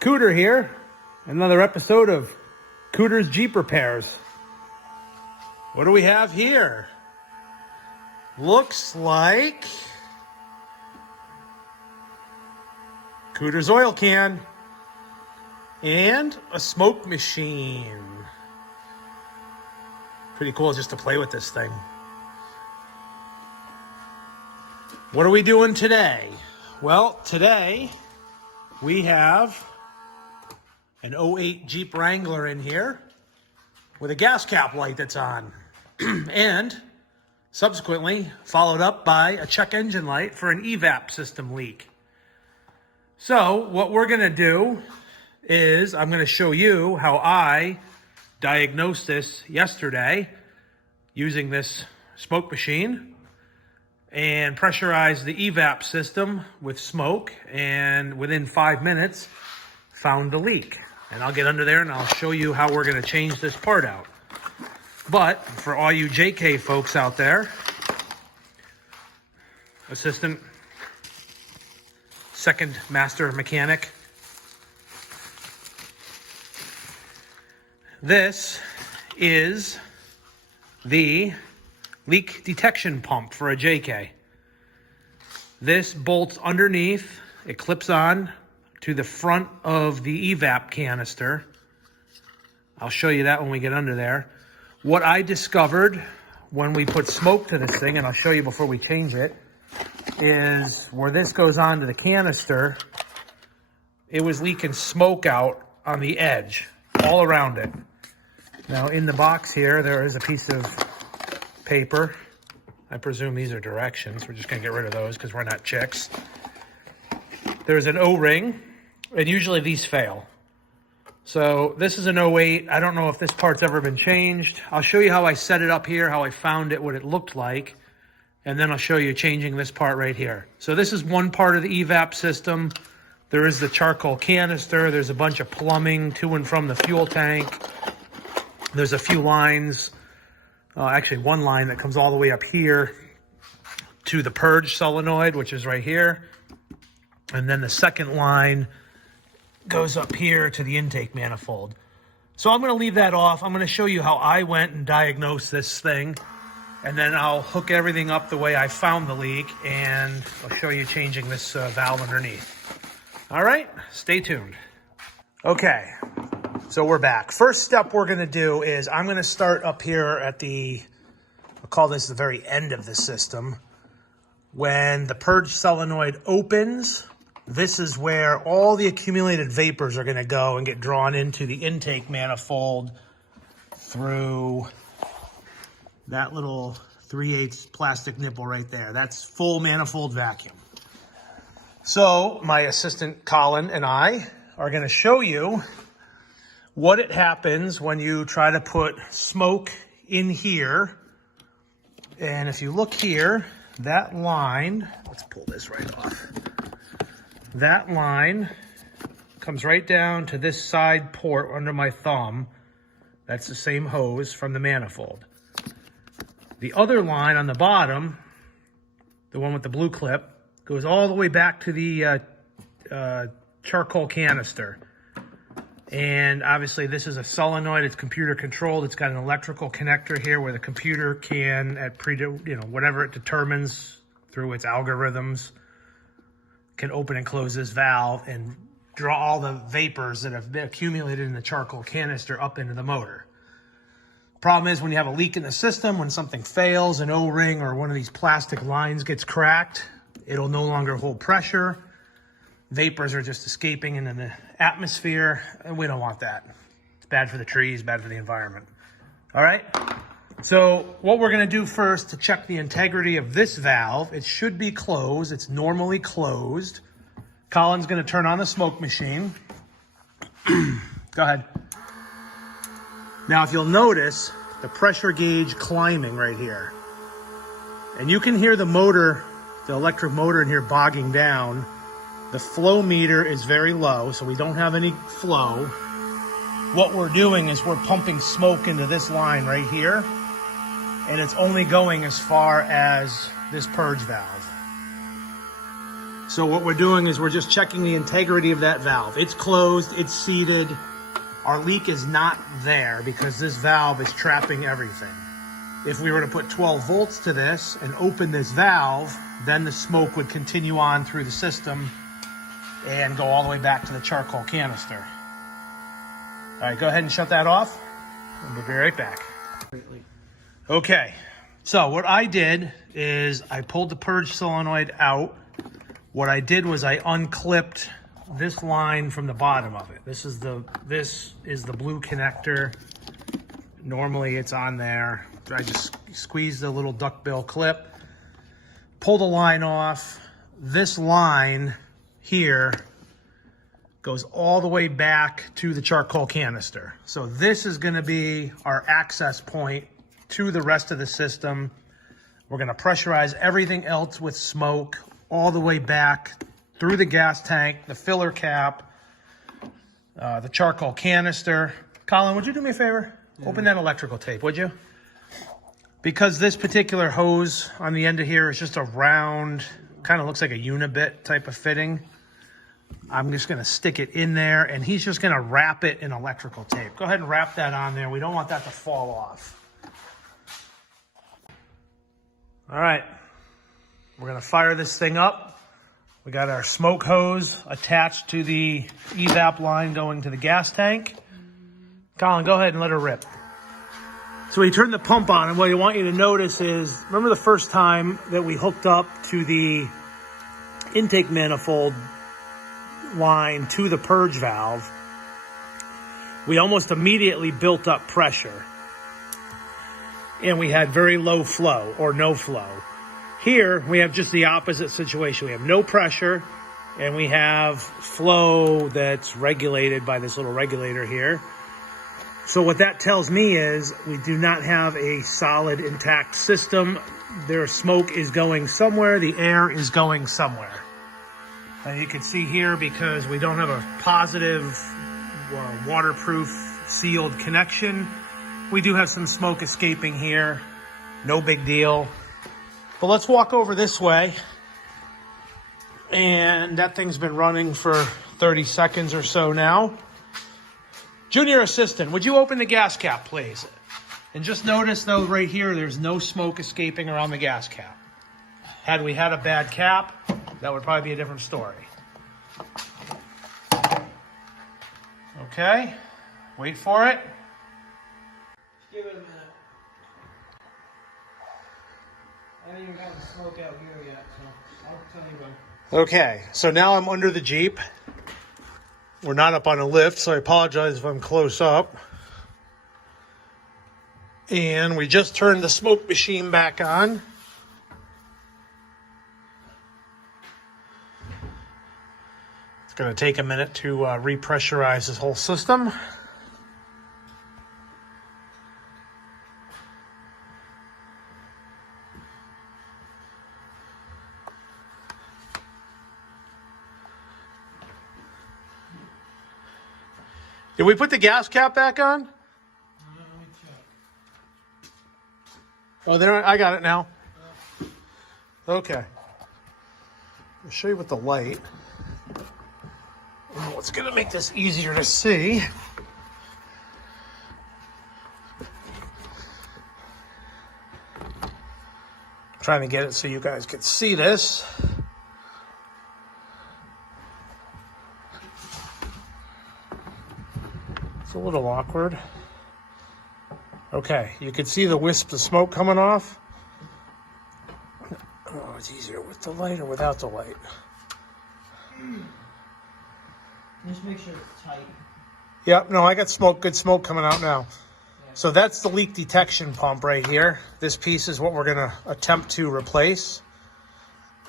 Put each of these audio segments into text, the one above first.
Cooter here, another episode of Cooter's Jeep Repairs. What do we have here? Looks like Cooter's oil can and a smoke machine. Pretty cool just to play with this thing. What are we doing today? Well, today we have an 08 Jeep Wrangler in here with a gas cap light that's on. And subsequently followed up by a check engine light for an Evap system leak. So what we're going to do is I'm going to show you how I diagnosed this yesterday using this smoke machine and pressurized the Evap system with smoke, and within 5 minutes found the leak. And I'll get under there and I'll show you how we're going to change this part out. But for all you JK folks out there, assistant, second master mechanic, this is the leak detection pump for a JK. This bolts underneath, it clips on to the front of the Evap canister. I'll show you that when we get under there. What I discovered when we put smoke to this thing, and I'll show you before we change it, is where this goes on to the canister, it was leaking smoke out on the edge, all around it. Now in the box here, there is a piece of paper. I presume these are directions. We're just gonna get rid of those because we're not chicks. There's an O-ring, and usually these fail. So this is an 08. I don't know if this part's ever been changed. I'll show you how I set it up here, how I found it, what it looked like, and then I'll show you changing this part right here. So this is one part of the Evap system. There is the charcoal canister. There's a bunch of plumbing to and from the fuel tank. There's a few lines, actually one line that comes all the way up here to the purge solenoid, which is right here. And then the second line goes up here to the intake manifold. So I'm going to leave that off. I'm going to show you how I went and diagnosed this thing, and then I'll hook everything up the way I found the leak, and I'll show you changing this valve underneath. All right, stay tuned. Okay, so we're back. First step we're going to do is I'm going to start up here at the, I'll call this the very end of the system. When the purge solenoid opens, this is where all the accumulated vapors are going to go and get drawn into the intake manifold through that little 3/8 plastic nipple right there. That's full manifold vacuum. So my assistant Colin and I are going to show you what it happens when you try to put smoke in here. And if you look here, that line, let's pull this right off. That line comes right down to this side port under my thumb. That's the same hose from the manifold. The other line on the bottom, the one with the blue clip, goes all the way back to the charcoal canister. And obviously this is a solenoid, it's computer controlled. It's got an electrical connector here where the computer can, whatever it determines through its algorithms, can open and close this valve and draw all the vapors that have been accumulated in the charcoal canister up into the motor. Problem is when you have a leak in the system, when something fails, an O-ring or one of these plastic lines gets cracked, it'll no longer hold pressure. Vapors are just escaping into the atmosphere, and we don't want that. It's bad for the trees, bad for the environment. All right? So what we're going to do first to check the integrity of this valve, it should be closed. It's normally closed. Colin's going to turn on the smoke machine. Go ahead. Now, if you'll notice, the pressure gauge climbing right here. And you can hear the motor, the electric motor in here bogging down. The flow meter is very low, so we don't have any flow. What we're doing is we're pumping smoke into this line right here, and it's only going as far as this purge valve. So what we're doing is we're just checking the integrity of that valve. It's closed, it's seated. Our leak is not there because this valve is trapping everything. If we were to put 12 volts to this and open this valve, then the smoke would continue on through the system and go all the way back to the charcoal canister. All right, go ahead and shut that off. And we'll be right back. Okay, so what I did is I pulled the purge solenoid out. What I did was I unclipped this line from the bottom of it. This is the blue connector. Normally it's on there. I just squeezed the little duckbill clip, pull the line off. This line here goes all the way back to the charcoal canister. So this is going to be our access point to the rest of the system. We're going to pressurize everything else with smoke all the way back through the gas tank, the filler cap, the charcoal canister. Colin, would you do me a favor? Yeah. Open that electrical tape, would you? Because this particular hose on the end of here is just a round, kind of looks like a unibit type of fitting. I'm just gonna stick it in there and he's just gonna wrap it in electrical tape. Go ahead and wrap that on there. We don't want that to fall off. All right, we're gonna fire this thing up. We got our smoke hose attached to the Evap line going to the gas tank. Colin, go ahead and let her rip. So we turn the pump on, and what I want you to notice is, remember the first time that we hooked up to the intake manifold line to the purge valve, we almost immediately built up pressure. And we had very low flow, or no flow. Here, we have just the opposite situation. We have no pressure, and we have flow that's regulated by this little regulator here. So what that tells me is we do not have a solid, intact system. Their smoke is going somewhere. The air is going somewhere. And you can see here, because we don't have a positive waterproof sealed connection, we do have some smoke escaping here. No big deal. But let's walk over this way. And that thing's been running for 30 seconds or so now. Junior assistant, would you open the gas cap, please? And just notice, though, right here, there's no smoke escaping around the gas cap. Had we had a bad cap, that would probably be a different story. Okay, wait for it. Give it a minute. I haven't even gotten the smoke out here yet, so I'll tell you when. Okay, so now I'm under the Jeep. We're not up on a lift, so I apologize if I'm close up. And we just turned the smoke machine back on. It's going to take a minute to repressurize this whole system. Did we put the gas cap back on? Oh, there, I got it now. Okay. I'll show you with the light. Oh, it's gonna make this easier to see. I'm trying to get it so you guys can see this. It's a little awkward. Okay, you can see the wisps of smoke coming off. Oh, it's easier with the light or without the light. Just make sure it's tight. Yep, no, I got smoke, good smoke coming out now. Yeah. So that's the leak detection pump right here. This piece is what we're gonna attempt to replace.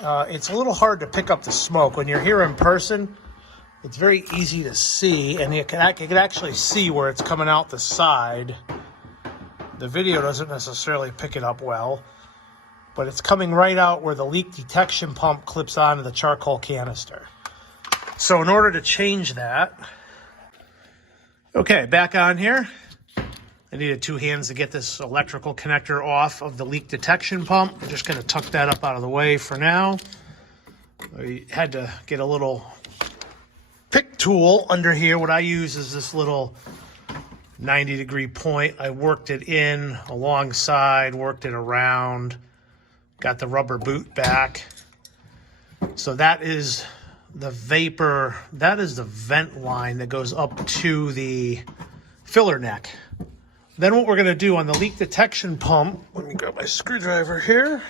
It's a little hard to pick up the smoke. When you're here in person, it's very easy to see, and you can actually see where it's coming out the side. The video doesn't necessarily pick it up well, but it's coming right out where the leak detection pump clips onto the charcoal canister. So in order to change that, okay, back on here. I needed 2 hands to get this electrical connector off of the leak detection pump. I'm just gonna tuck that up out of the way for now. I had to get a little pick tool under here. What I use is this little 90-degree point. I worked it in alongside, worked it around, got the rubber boot back. So that is the vapor, that is the vent line that goes up to the filler neck. Then what we're gonna do on the leak detection pump, let me grab my screwdriver here.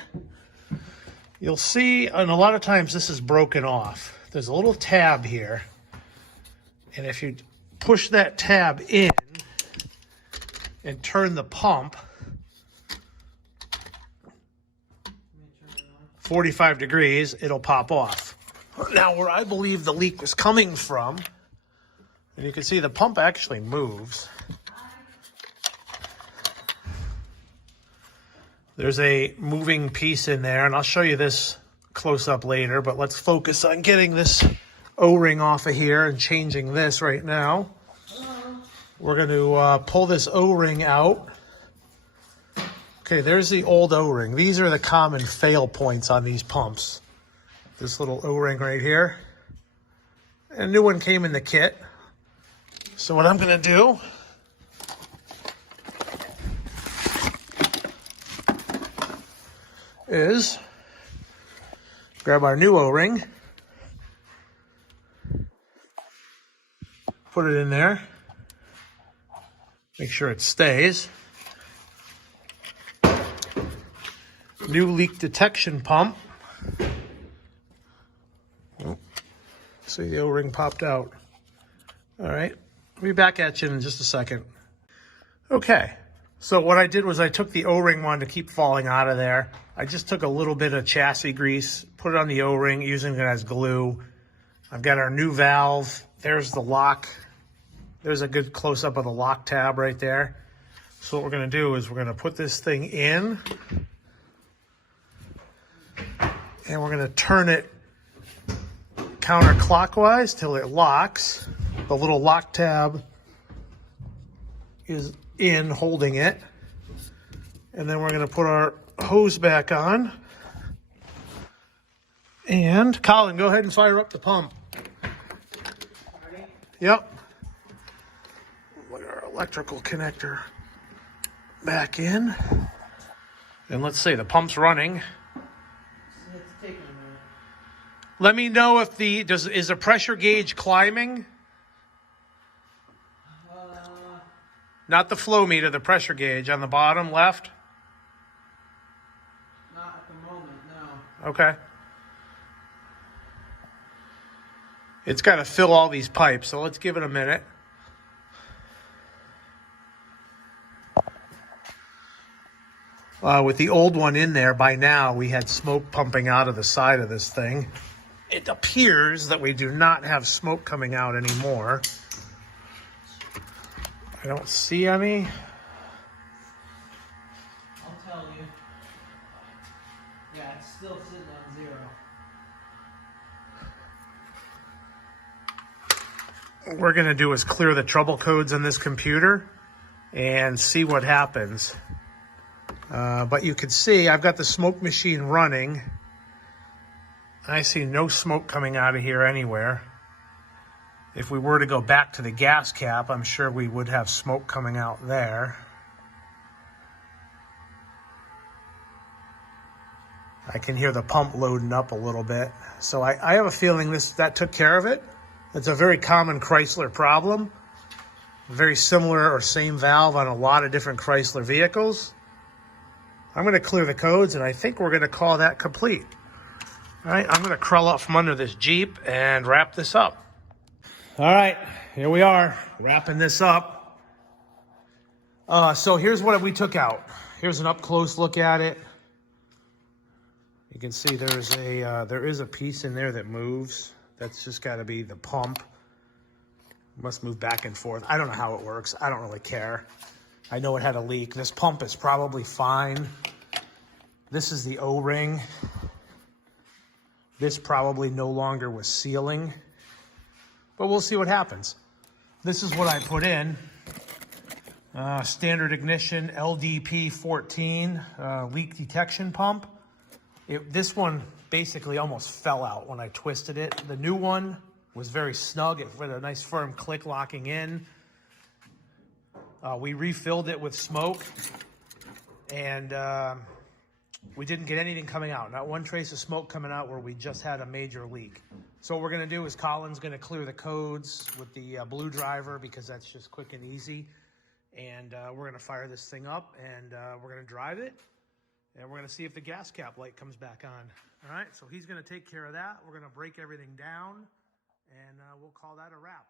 You'll see, and a lot of times this is broken off. There's a little tab here. And if you push that tab in and turn the pump 45 degrees, it'll pop off. Now, where I believe the leak was coming from, and you can see the pump actually moves. There's a moving piece in there, and I'll show you this close up later, but let's focus on getting this O-ring off of here and changing this right now. We're going to pull this O-ring out. Okay, there's the old O-ring. These are the common fail points on these pumps. This little O-ring right here. A new one came in the kit. So what I'm going to do is grab our new O-ring, put it in there, make sure it stays. New leak detection pump. Oh, see, the O-ring popped out. All right, I'll be back at you in just a second. Okay, so what I did was I took the O-ring one to keep falling out of there. I just took a little bit of chassis grease, put it on the O-ring, using it as glue. I've got our new valve. There's the lock. There's a good close-up of the lock tab right there. So what we're going to do is we're going to put this thing in, and we're going to turn it counterclockwise till it locks. The little lock tab is in holding it. And then we're going to put our hose back on. And Colin, go ahead and fire up the pump. Ready? Yep. Put our electrical connector back in. And let's see, the pump's running. It's taking a minute. Let me know if is the pressure gauge climbing? Not the flow meter, the pressure gauge on the bottom left. Not at the moment, no. Okay. It's got to fill all these pipes, so let's give it a minute. With the old one in there, by now we had smoke pumping out of the side of this thing. It appears that we do not have smoke coming out anymore. I don't see any. I'll tell you. Yeah, it's still sitting on 0. What we're going to do is clear the trouble codes on this computer and see what happens. But you can see I've got the smoke machine running. I see no smoke coming out of here anywhere. If we were to go back to the gas cap, I'm sure we would have smoke coming out there. I can hear the pump loading up a little bit. So I have a feeling that took care of it. It's a very common Chrysler problem. Very similar or same valve on a lot of different Chrysler vehicles. I'm going to clear the codes, and I think we're going to call that complete. All right, I'm going to crawl out from under this Jeep and wrap this up. All right, here we are, wrapping this up. So here's what we took out. Here's an up-close look at it. You can see there is a piece in there that moves. That's just got to be the pump. It must move back and forth. I don't know how it works. I don't really care. I know it had a leak. This pump is probably fine. This is the O-ring. This probably no longer was sealing. But we'll see what happens. This is what I put in. Standard ignition LDP 14 leak detection pump. This one basically almost fell out when I twisted it. The new one was very snug. It had a nice firm click locking in. We refilled it with smoke, and we didn't get anything coming out. Not one trace of smoke coming out where we just had a major leak. So what we're gonna do is Colin's gonna clear the codes with the blue driver because that's just quick and easy. And we're gonna fire this thing up and we're gonna drive it. And we're gonna see if the gas cap light comes back on. All right, so he's gonna take care of that. We're gonna break everything down and we'll call that a wrap.